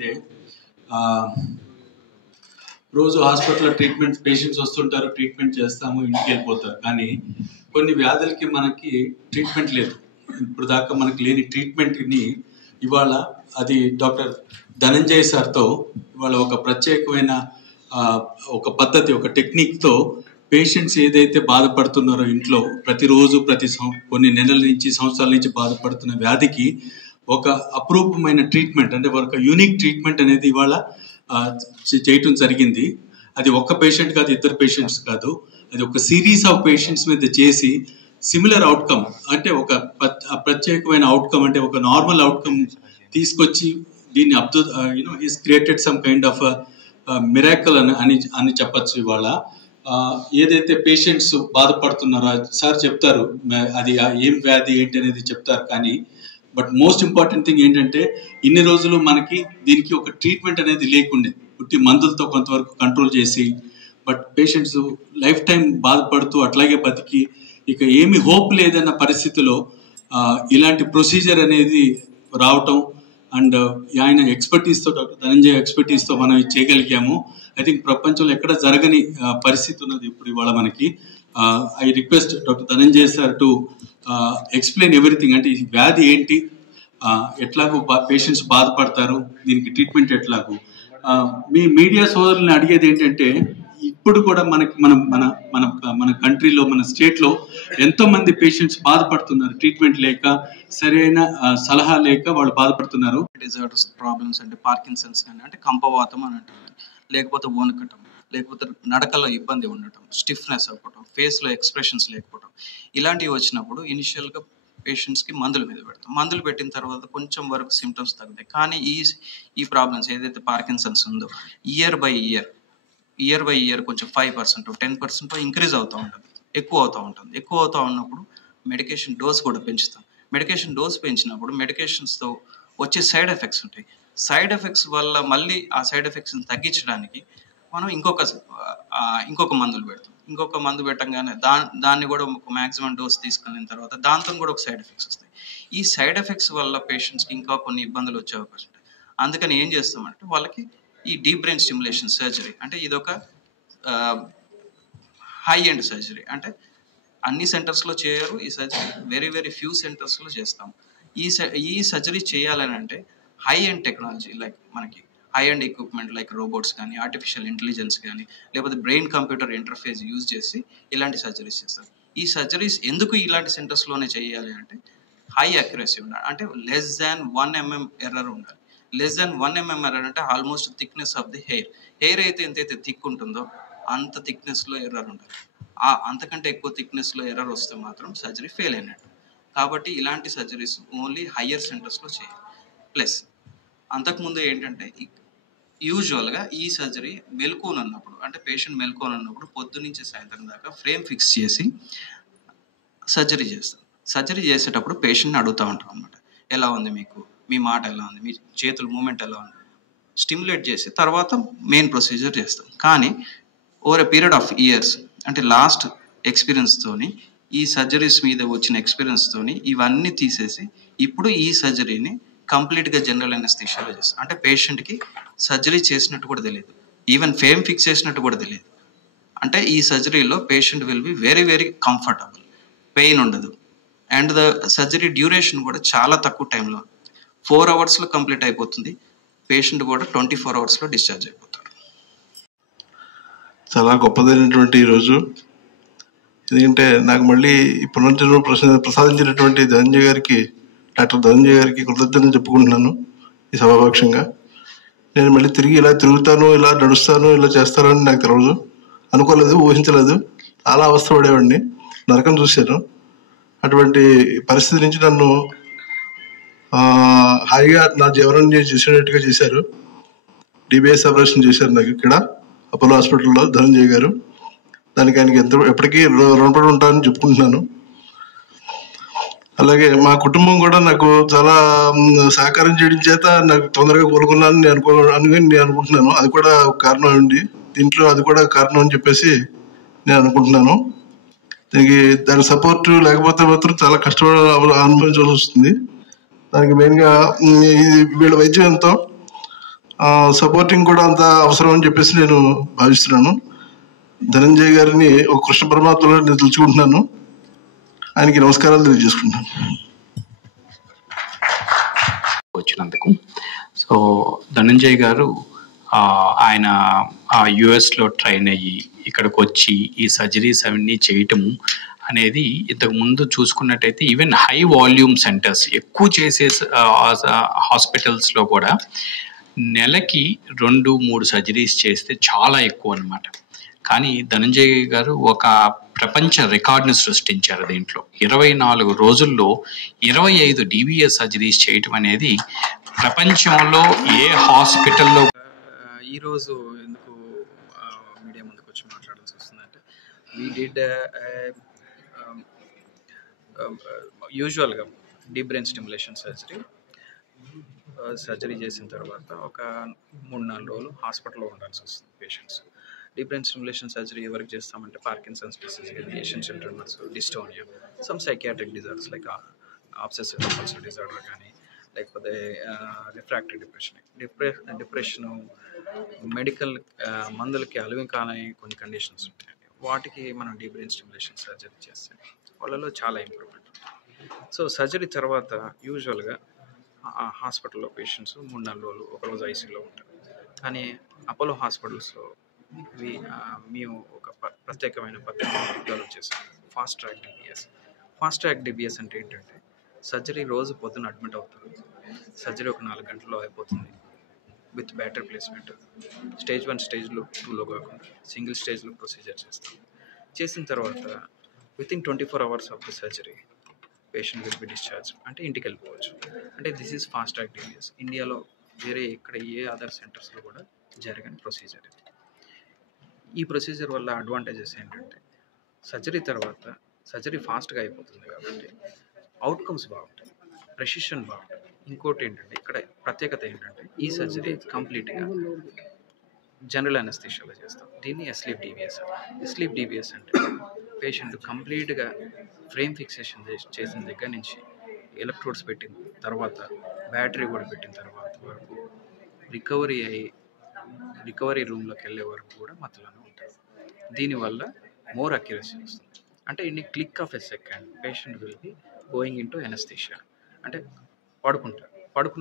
ఏంటంటే రోజు హాస్పిటల్లో ట్రీట్మెంట్ పేషెంట్స్ వస్తుంటారు, ట్రీట్మెంట్ చేస్తాము, ఇంటికి వెళ్ళిపోతారు. కానీ కొన్ని వ్యాధులకి మనకి ట్రీట్మెంట్ లేదు. ఇప్పుడు దాకా మనకి లేని ట్రీట్మెంట్ని ఇవాళ అది డాక్టర్ ధనంజయ్ సార్తో ఇవాళ ఒక ప్రత్యేకమైన ఒక పద్ధతి, ఒక టెక్నిక్తో పేషెంట్స్ ఏదైతే బాధపడుతున్నారో ఇంట్లో ప్రతిరోజు కొన్ని నెలల నుంచి సంవత్సరాల నుంచి బాధపడుతున్న వ్యాధికి ఒక అపురూపమైన ట్రీట్మెంట్, అంటే ఒక యూనిక్ ట్రీట్మెంట్ అనేది ఇవాళ చేయటం జరిగింది. అది ఒక్క పేషెంట్ కాదు, ఇద్దరు పేషెంట్స్ కాదు, అది ఒక సిరీస్ ఆఫ్ పేషెంట్స్ మీద చేసి సిమిలర్ అవుట్కమ్, అంటే ఒక ప్రత్యేకమైన అవుట్కమ్, అంటే ఒక నార్మల్ అవుట్కమ్ తీసుకొచ్చి దీన్ని is created some kind of miracle అని చెప్పచ్చు. ఇవాళ ఏదైతే పేషెంట్స్ బాధపడుతున్నారో సార్ చెప్తారు, అది ఏం వ్యాధి ఏంటి అనేది చెప్తారు. కానీ బట్ మోస్ట్ ఇంపార్టెంట్ థింగ్ ఏంటంటే ఇన్ని రోజులు మనకి దీనికి ఒక ట్రీట్మెంట్ అనేది లేకుండే, పుట్టి మందులతో కొంతవరకు కంట్రోల్ చేసి, బట్ పేషెంట్స్ లైఫ్ టైం బాధపడుతూ అట్లాగే బతికి ఇక ఏమి హోప్ లేదన్న పరిస్థితిలో ఇలాంటి ప్రొసీజర్ అనేది రావటం అండ్ ఆయన ఎక్స్పర్టీస్తో, డాక్టర్ ధనంజయ్ ఎక్స్పర్టీస్తో మనం చేయగలిగాము. ఐ థింక్ ప్రపంచంలో ఎక్కడ జరగని పరిస్థితి ఉన్నది ఇప్పుడు ఇవాళ మనకి. I request doctor Dhananjay sir to explain everything, అంటే ఈ వ్యాధి ఏంటి, ఎట్లాగో పేషెంట్స్ బాధపడతారు, దీనికి ట్రీట్మెంట్ ఎట్లాగో. మీ మీడియా సోదరుల్ని అడిగేది ఏంటంటే ఇప్పుడు కూడా మనకి మన కంట్రీలో, మన స్టేట్లో ఎంతో మంది పేషెంట్స్ బాధపడుతున్నారు, ట్రీట్మెంట్ లేక, సరైన సలహా లేక వాళ్ళు బాధపడుతున్నారు. డిజార్డర్స్ ప్రాబ్లమ్స్ అంటే పార్కిన్సన్స్ కానీ, అంటే కంపవాతం అని అంటారు, లేకపోతే వణుకటం, లేకపోతే నడకలో ఇబ్బంది ఉండటం, స్టిఫ్నెస్ అవ్వటం, ఫేస్లో ఎక్స్ప్రెషన్స్ లేకపోవడం, ఇలాంటివి వచ్చినప్పుడు ఇనిషియల్గా పేషెంట్స్కి మందుల మీద పెడతాం. మందులు పెట్టిన తర్వాత కొంచెం వరకు సిమ్టమ్స్ తగ్గుతాయి. కానీ ఈ ప్రాబ్లమ్స్ ఏదైతే పార్కిన్సన్స్ ఉందో ఇయర్ బై ఇయర్ కొంచెం 5%, 10% ఇంక్రీజ్ అవుతూ ఉంటుంది, ఎక్కువ అవుతూ ఉన్నప్పుడు మెడికేషన్ డోస్ కూడా పెంచుతాం. మెడికేషన్ డోస్ పెంచినప్పుడు మెడికేషన్స్తో వచ్చే సైడ్ ఎఫెక్ట్స్ ఉంటాయి. సైడ్ ఎఫెక్ట్స్ వల్ల మళ్ళీ ఆ సైడ్ ఎఫెక్ట్స్ని తగ్గించడానికి మనం ఇంకొక మందులు పెట్టంగానే దాన్ని కూడా ఒక మ్యాక్సిమం డోస్ తీసుకున్న తర్వాత దాంతో కూడా ఒక సైడ్ ఎఫెక్ట్స్ వస్తాయి. ఈ సైడ్ ఎఫెక్ట్స్ వల్ల పేషెంట్స్కి ఇంకా కొన్ని ఇబ్బందులు వచ్చే అవకాశం ఉంటాయి. అందుకని ఏం చేస్తామంటే వాళ్ళకి ఈ డీప్ బ్రెయిన్ స్టిమ్యులేషన్ సర్జరీ, అంటే ఇదొక హై ఎండ్ సర్జరీ, అంటే అన్ని సెంటర్స్లో చేయరు ఈ సర్జరీ, వెరీ ఫ్యూ సెంటర్స్లో చేస్తాం. ఈ సర్జరీ చేయాలని అంటే హై ఎండ్ టెక్నాలజీ, లైక్ మనకి high end equipment like robots కానీ, ఆర్టిఫిషియల్ ఇంటెలిజెన్స్ కానీ, లేకపోతే బ్రెయిన్ కంప్యూటర్ ఇంటర్ఫేస్ యూజ్ చేసి ఇలాంటి సర్జరీస్ చేస్తారు. ఈ సర్జరీస్ ఎందుకు ఇలాంటి సెంటర్స్లోనే చేయాలి అంటే హై అక్యురసీ ఉండాలి, అంటే లెస్ దాన్ 1 mm ఎర్రర్ ఉండాలి. లెస్ దాన్ 1 mm ఎర్రర్ అంటే almost thickness of the hair అయితే ఎంతైతే థిక్ ఉంటుందో అంత థిక్నెస్లో ఎర్రర్ ఉండాలి. అంతకంటే ఎక్కువ థిక్నెస్లో ఎర్రర్ వస్తే మాత్రం సర్జరీ ఫెయిల్ అయినట్టు. కాబట్టి ఇలాంటి సర్జరీస్ ఓన్లీ హయ్యర్ సెంటర్స్లో చేయాలి. ప్లస్ అంతకుముందు ఏంటంటే యూజువల్గా ఈ సర్జరీ మెలకువనున్నప్పుడు, అంటే పేషెంట్ మెలకువనున్నప్పుడు పొద్దున్నుంచి సాయంత్రం దాకా ఫ్రేమ్ ఫిక్స్ చేసి సర్జరీ చేస్తాం. సర్జరీ చేసేటప్పుడు పేషెంట్ని అడుగుతూ ఉంటాం అనమాట, ఎలా ఉంది మీకు, మీ మాట ఎలా ఉంది, మీ చేతుల మూమెంట్ ఎలా ఉంది, స్టిమ్యులేట్ చేసి తర్వాత మెయిన్ ప్రొసీజర్ చేస్తాం. కానీ over a period of years, అంటే లాస్ట్ ఎక్స్పీరియన్స్తోని, ఈ సర్జరీస్ మీద వచ్చిన ఎక్స్పీరియన్స్తోని ఇవన్నీ తీసేసి ఇప్పుడు ఈ సర్జరీని కంప్లీట్గా జనరల్ అనెస్థీషియాలో చేస్తాం. అంటే పేషెంట్కి సర్జరీ చేసినట్టు కూడా తెలియదు, ఈవెన్ ఫేమ్ ఫిక్స్ చేసినట్టు కూడా తెలియదు. అంటే ఈ సర్జరీలో patient will be very comfortable, pain ఉండదు, అండ్ ద సర్జరీ డ్యూరేషన్ కూడా చాలా తక్కువ టైంలో 4 hours కంప్లీట్ అయిపోతుంది. పేషెంట్ కూడా 24 hours డిశ్చార్జ్ అయిపోతారు. చాలా గొప్పదైనటువంటి ఈరోజు, ఎందుకంటే నాకు మళ్ళీ ఈ పునర్జన్మ ప్రసాదించినటువంటి డాక్టర్ ధనంజయ్ గారికి కృతజ్ఞతలు చెప్పుకుంటున్నాను ఈ సభాపక్షంగా. నేను మళ్ళీ తిరిగి ఇలా తిరుగుతాను, ఇలా నడుస్తాను, ఇలా చేస్తానని నాకు తెలియదు, అనుకోలేదు, ఊహించలేదు. చాలా అవస్థపడేవాడిని, నరకం చూశాను. అటువంటి పరిస్థితి నుంచి నన్ను హాయిగా నా జీవనాన్ని చేసేటట్టుగా చేశారు. డిబిఎస్ ఆపరేషన్ చేశారు నాకు ఇక్కడ అపోలో హాస్పిటల్లో ధనంజయ్ గారు. దానికి ఆయనకి ఎప్పటికీ రుణపడి ఉంటానని చెప్పుకుంటున్నాను. అలాగే మా కుటుంబం కూడా నాకు చాలా సహకారం చేయడం చేత నాకు తొందరగా కోలుకున్నానని నేను అనుకుంటున్నాను. అది కూడా కారణం అండి, దీంట్లో అది కూడా కారణం అని చెప్పేసి నేను అనుకుంటున్నాను. దానికి సపోర్ట్ లేకపోతే మాత్రం చాలా కష్టపడి అనుభవించాల్సి వస్తుంది. దానికి మెయిన్గా వీళ్ళ వైద్యం ఎంతో సపోర్టింగ్ కూడా అంత అవసరం అని చెప్పేసి నేను భావిస్తున్నాను. ధనంజయ్ గారిని ఒక కృష్ణ పరమాత్మలో నేను తలుచుకుంటున్నాను. ఆయనకి నమస్కారాలు తెలియజేసుకుంటున్నాను. వచ్చినందుకు. సో ధనంజయ్ గారు ఆయన యుఎస్లో ట్రైన్ అయ్యి ఇక్కడికి వచ్చి ఈ సర్జరీస్ అవన్నీ చేయటము అనేది ఇంతకు ముందు చూసుకున్నట్టయితే ఈవెన్ హై వాల్యూమ్ సెంటర్స్ ఎక్కువ చేసే హాస్పిటల్స్లో కూడా నెలకి 2-3 సర్జరీస్ చేస్తే చాలా ఎక్కువ అన్నమాట. కానీ ధనంజయ్ గారు ఒక ప్రపంచ రికార్డును సృష్టించారు. దీంట్లో 24 రోజుల్లో 25 DBS సర్జరీస్ చేయటం అనేది ప్రపంచంలో ఏ హాస్పిటల్లో. ఈరోజు ఎందుకు మీడియా ముందుకు వచ్చి మాట్లాడాల్సి వస్తుందంటే వీ డిడ్ యూజువల్గా డీప్ బ్రెయిన్ స్టిమ్యులేషన్ సర్జరీ చేసిన తర్వాత ఒక 3-4 రోజులు హాస్పిటల్లో ఉండాల్సి వస్తుంది patients. Deep brain stimulation surgery ఎవరికి చేస్తామంటే పార్కిన్సన్స్ డిసీజ్ కానీ, essential tremors, dystonia, some psychiatric disorders like obsessive compulsive disorder కానీ, లేకపోతే రిఫ్రాక్టరీ డిప్రెషను, మెడికల్ మందులకి అలవి కాని కొన్ని కండిషన్స్ ఉంటాయండి. వాటికి మనం డీప్ బ్రెయిన్ స్టిమ్యులేషన్ సర్జరీ చేస్తే వాళ్ళలో చాలా ఇంప్రూవ్మెంట్. సో సర్జరీ తర్వాత యూజువల్గా హాస్పిటల్లో పేషెంట్స్ 3-4 రోజులు, ఒకరోజు ఐసీయూలో ఉంటారు. కానీ అపోలో హాస్పిటల్స్లో మేము ఒక ప్రత్యేకమైన పద్ధతి డెవలప్ చేసాం, fast track DBS. Fast track DBS అంటే ఏంటంటే సర్జరీ రోజు పొద్దున అడ్మిట్ అవుతుంది, సర్జరీ ఒక 4 గంటల్లో అయిపోతుంది with batter placement. Stage 1, stage 2లో కాకుండా సింగిల్ స్టేజ్లో ప్రొసీజర్ చేస్తాం. చేసిన తర్వాత within 24 hours of the surgery patient will B discharge, అంటే ఇంటికి వెళ్ళిపోవచ్చు. అంటే this is fast track DBS. ఇండియాలో వేరే ఇక్కడ ఏ అదర్ సెంటర్స్లో కూడా జరగని ప్రొసీజర్ ఇది. ఈ ప్రొసీజర్ వల్ల అడ్వాంటేజెస్ ఏంటంటే సర్జరీ తర్వాత సర్జరీ ఫాస్ట్గా అయిపోతుంది కాబట్టి అవుట్కమ్స్ బాగుంటాయి, ప్రెసిషన్ బాగుంటుంది. ఇంకోటి ఏంటంటే ఇక్కడ ప్రత్యేకత ఏంటంటే ఈ సర్జరీ కంప్లీట్గా జనరల్ అనస్థీషియాలో చేస్తాం. దీన్ని ఎస్లీప్ డిబిఎస్. ఎస్లీప్ డిబిఎస్ అంటే పేషెంట్ కంప్లీట్గా ఫ్రేమ్ ఫిక్సేషన్ చేసిన దగ్గర నుంచి ఎలక్ట్రోడ్స్ పెట్టిన తర్వాత బ్యాటరీ కూడా పెట్టిన తర్వాత వరకు రికవరీ రూమ్లోకి వెళ్ళే వరకు కూడా మధ్యలోనే ఉంటుంది. దీనివల్ల మోర్ అక్యురసీ వస్తుంది. అంటే in click of a second patient will be going in to anaesthesia, అంటే పడుకుంటారు. పడుకున్న